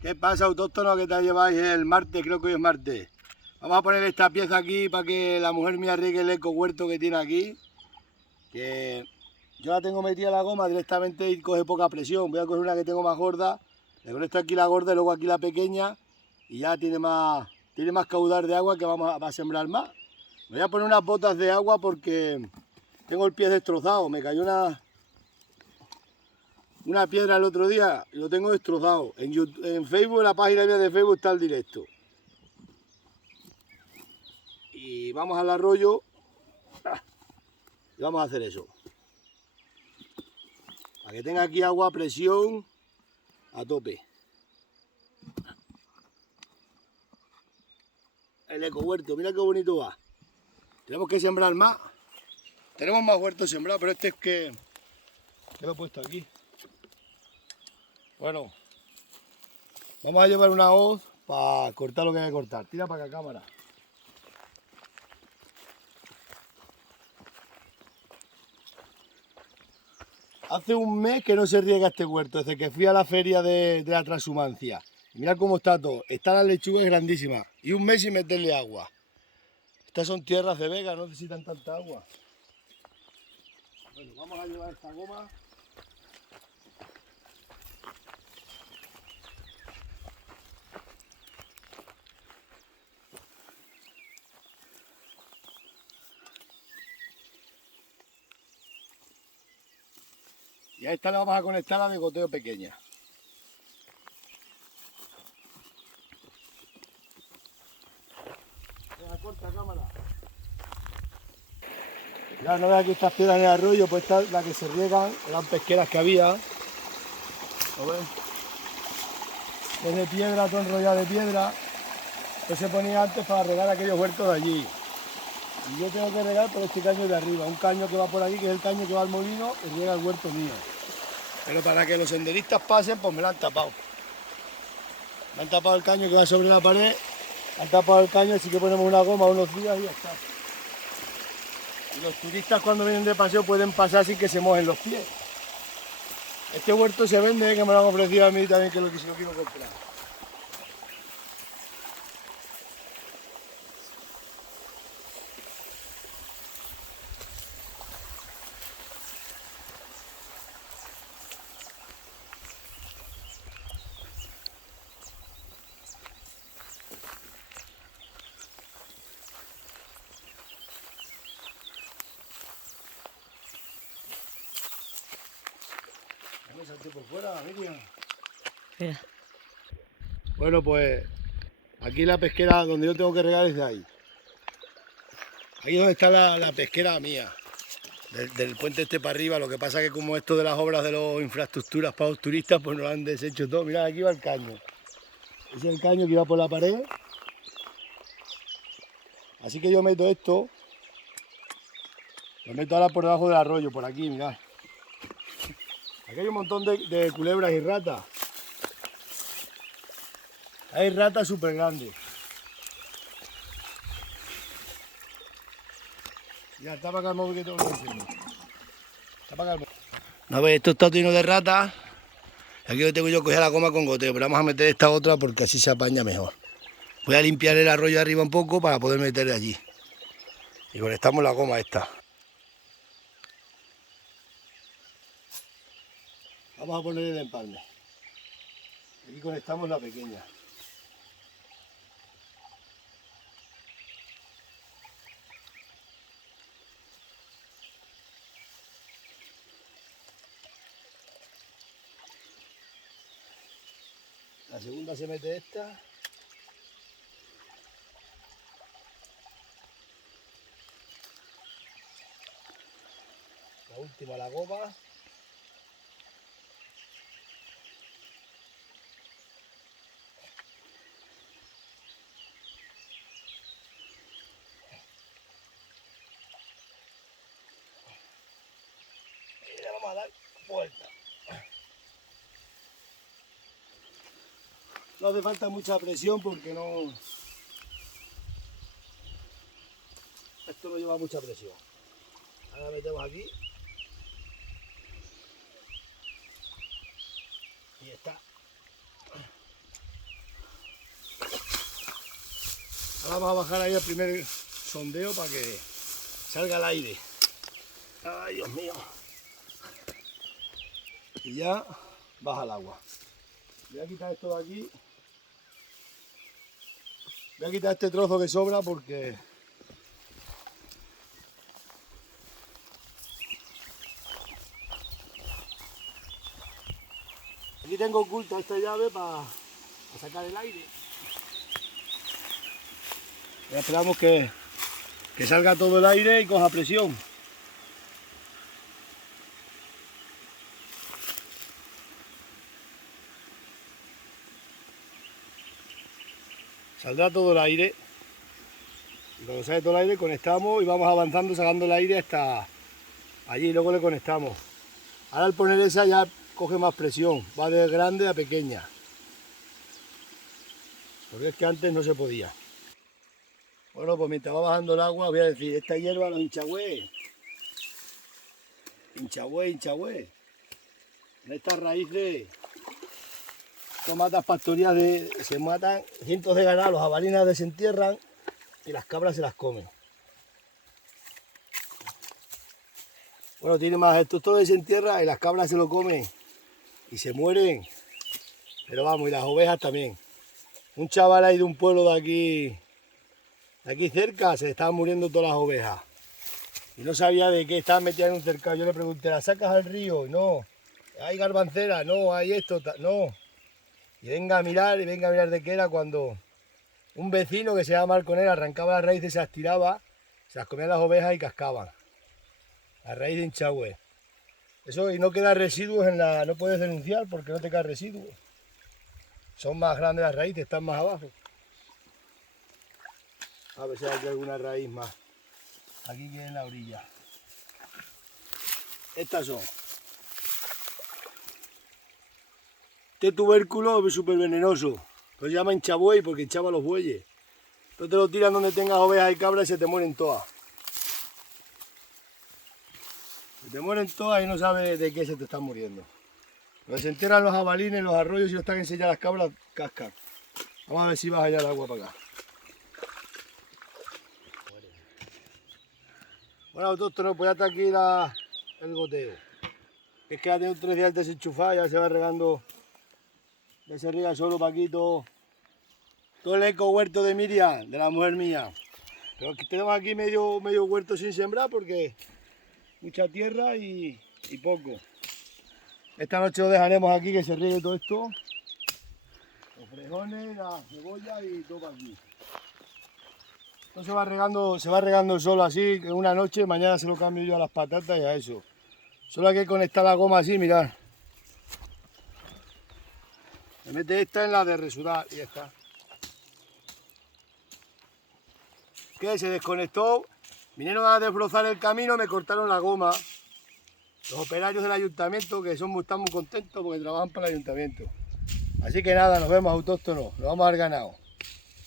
¿Qué pasa, autóctono, que te lleváis el martes? Creo que hoy es martes. Vamos a poner esta pieza aquí para que la mujer mía riegue el eco huerto que tiene aquí. Que yo la tengo metida en la goma directamente y coge poca presión. Voy a coger una que tengo más gorda. Le conecto aquí la gorda y luego aquí la pequeña. Y ya tiene más caudal de agua que va a sembrar más. Me voy a poner unas botas de agua porque tengo el pie destrozado. Me cayó una piedra el otro día y lo tengo destrozado. En Facebook, en la página mía de Facebook está el directo. Y vamos al arroyo y vamos a hacer eso. Para que tenga aquí agua a presión a tope. El ecohuerto, mira qué bonito va. Tenemos que sembrar más. Tenemos más huertos sembrados, pero este es que lo he puesto aquí. Bueno, vamos a llevar una hoz para cortar lo que hay que cortar. Tira para acá, cámara. Hace un mes que no se riega este huerto, desde que fui a la feria de la transhumancia. Mira cómo está todo. Están las lechugas grandísimas. Y un mes sin meterle agua. Estas son tierras de vega, no necesitan tanta agua. Bueno, vamos a llevar esta goma. Y a esta le vamos a conectar la de goteo pequeña. Venga, corta cámara. Ya no veas aquí estas piedras en el arroyo, pues esta es la que se riegan, eran pesqueras que había. ¿Lo ves? Desde piedra, todo enrollado de piedra. Esto se ponía antes para regar aquellos huertos de allí. Y yo tengo que regar por este caño de arriba, un caño que va por aquí, que es el caño que va al molino y riega el huerto mío. Pero para que los senderistas pasen, pues me lo han tapado. Me han tapado el caño que va sobre la pared, han tapado el caño, así que ponemos una goma unos días y ya está. Y los turistas cuando vienen de paseo pueden pasar sin que se mojen los pies. Este huerto se vende, que me lo han ofrecido a mí también, que si lo quiero comprar. Salte por fuera, Miriam. Mira. Bueno, pues aquí la pesquera donde yo tengo que regar es de ahí. Ahí es donde está la pesquera mía, del puente este para arriba. Lo que pasa es que como esto de las obras de las infraestructuras para los turistas, pues nos lo han deshecho todo. Mirad, aquí va el caño. Ese es el caño que iba por la pared. Así que yo meto esto, lo meto ahora por debajo del arroyo, por aquí, mirad. Aquí hay un montón de culebras y ratas. Hay ratas súper grandes. Ya, tapa acá el móvil que tengo que enseñar. Tapa acá el móvil. No veis, esto está lleno de ratas. Aquí lo tengo yo que coger la goma con goteo, pero vamos a meter esta otra porque así se apaña mejor. Voy a limpiar el arroyo arriba un poco para poder meterle allí. Y conectamos la goma esta. Vamos a poner el empalme. Aquí conectamos la pequeña. La segunda se mete esta. La última la goma. Y le vamos a dar vuelta. No hace falta mucha presión porque no... Esto no lleva mucha presión. Ahora metemos aquí. Y está. Ahora vamos a bajar ahí el primer sondeo para que salga el aire. Ay, Dios mío. Y ya baja el agua. Voy a quitar esto de aquí. Voy a quitar este trozo que sobra porque aquí tengo oculta esta llave para sacar el aire. Ya esperamos que salga todo el aire y coja presión. Saldrá todo el aire. Y cuando sale todo el aire conectamos y vamos avanzando sacando el aire hasta allí, luego le conectamos. Ahora al poner esa ya coge más presión, va de grande a pequeña. Porque es que antes no se podía. Bueno, pues mientras va bajando el agua voy a decir, esta hierba los hinchagüey. Hinchagüey. En estas raíces, estas matas pastoriales se matan cientos de ganados, los jabalinas desentierran y las cabras se las comen. Bueno, tiene más, esto todo desentierra y las cabras se lo comen y se mueren. Pero vamos, y las ovejas también. Un chaval ahí de un pueblo de aquí cerca, se le estaban muriendo todas las ovejas. Y no sabía de qué, estaban metidas en un cercado. Yo le pregunté, ¿las sacas al río? No. ¿Hay garbancera? No. ¿Hay esto? No. Y venga a mirar de qué era cuando un vecino que se llama Marconel arrancaba las raíces, se las tiraba, se las comían las ovejas y cascaban. La raíz de hinchagüey. Eso, y no queda residuos no puedes denunciar porque no te quedan residuos. Son más grandes las raíces, están más abajo. A ver si hay aquí alguna raíz más. Aquí que en la orilla. Estas son. Este tubérculo es súper venenoso. Lo llama hinchabuey porque hinchaba los bueyes. Entonces te lo tiran donde tengas ovejas y cabras y se te mueren todas. Se te mueren todas y no sabes de qué se te están muriendo. Los se enteran los jabalines, los arroyos y los están enseñando las cabras, cascan. Vamos a ver si baja ya el agua para acá. Bueno, autóctono, pues ya está aquí el goteo. Es que ya tengo 3 días desenchufada, ya se va regando, ya se riega solo para aquí todo el eco huerto de Miriam, de la mujer mía. Pero tenemos aquí medio huerto sin sembrar porque mucha tierra y poco. Esta noche lo dejaremos aquí que se riegue todo esto. Los frejones, la cebolla y todo para aquí. Esto se va regando solo así, que una noche, mañana se lo cambio yo a las patatas y a eso. Solo hay que conectar la goma así, mirad. Me mete esta en la de resudar y ya está. Que se desconectó, vinieron a desbrozar el camino, me cortaron la goma. Los operarios del ayuntamiento que están muy contentos porque trabajan para el ayuntamiento. Así que nada, nos vemos autóctonos, nos vamos al ganado.